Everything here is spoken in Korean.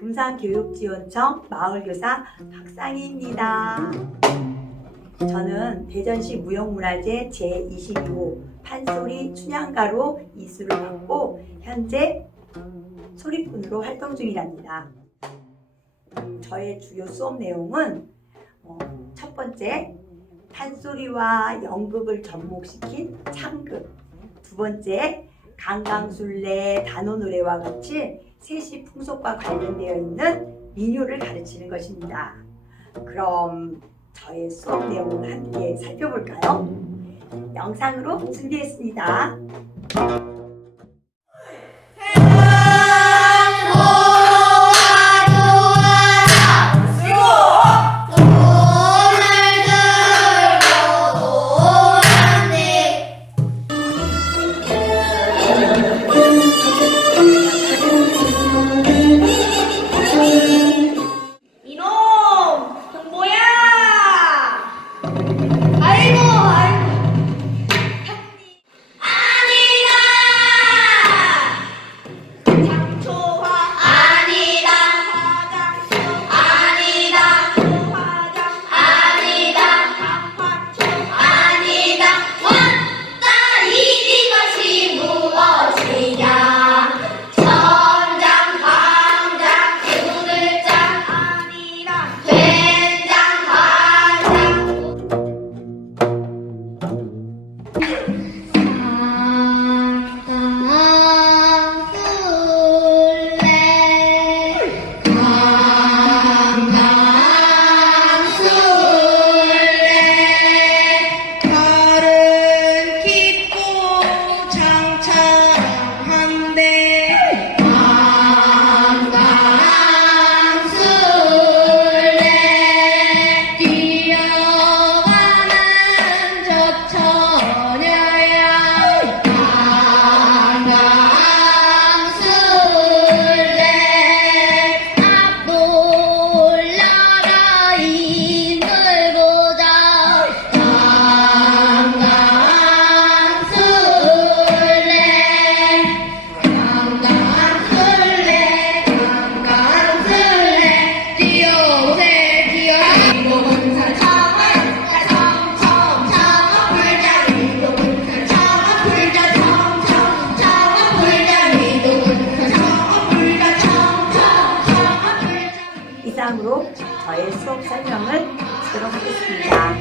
금산교육지원청 마을교사 박상희입니다. 저는 대전시 무형문화재 제22호 판소리 춘향가로 이수를 받고 현재 소리꾼으로 활동 중이랍니다. 저의 주요 수업 내용은 어, 첫 번째 판소리와 연극을 접목시킨 창극 두 번째 강강술래 단오노래와 같이 세시 풍속과 관련되어 있는 민요를 가르치는 것입니다. 그럼 저의 수업 내용을 함께 살펴볼까요? 영상으로 준비했습니다. 1장으로 저의 수업 설명을 듣도록 하겠습니다.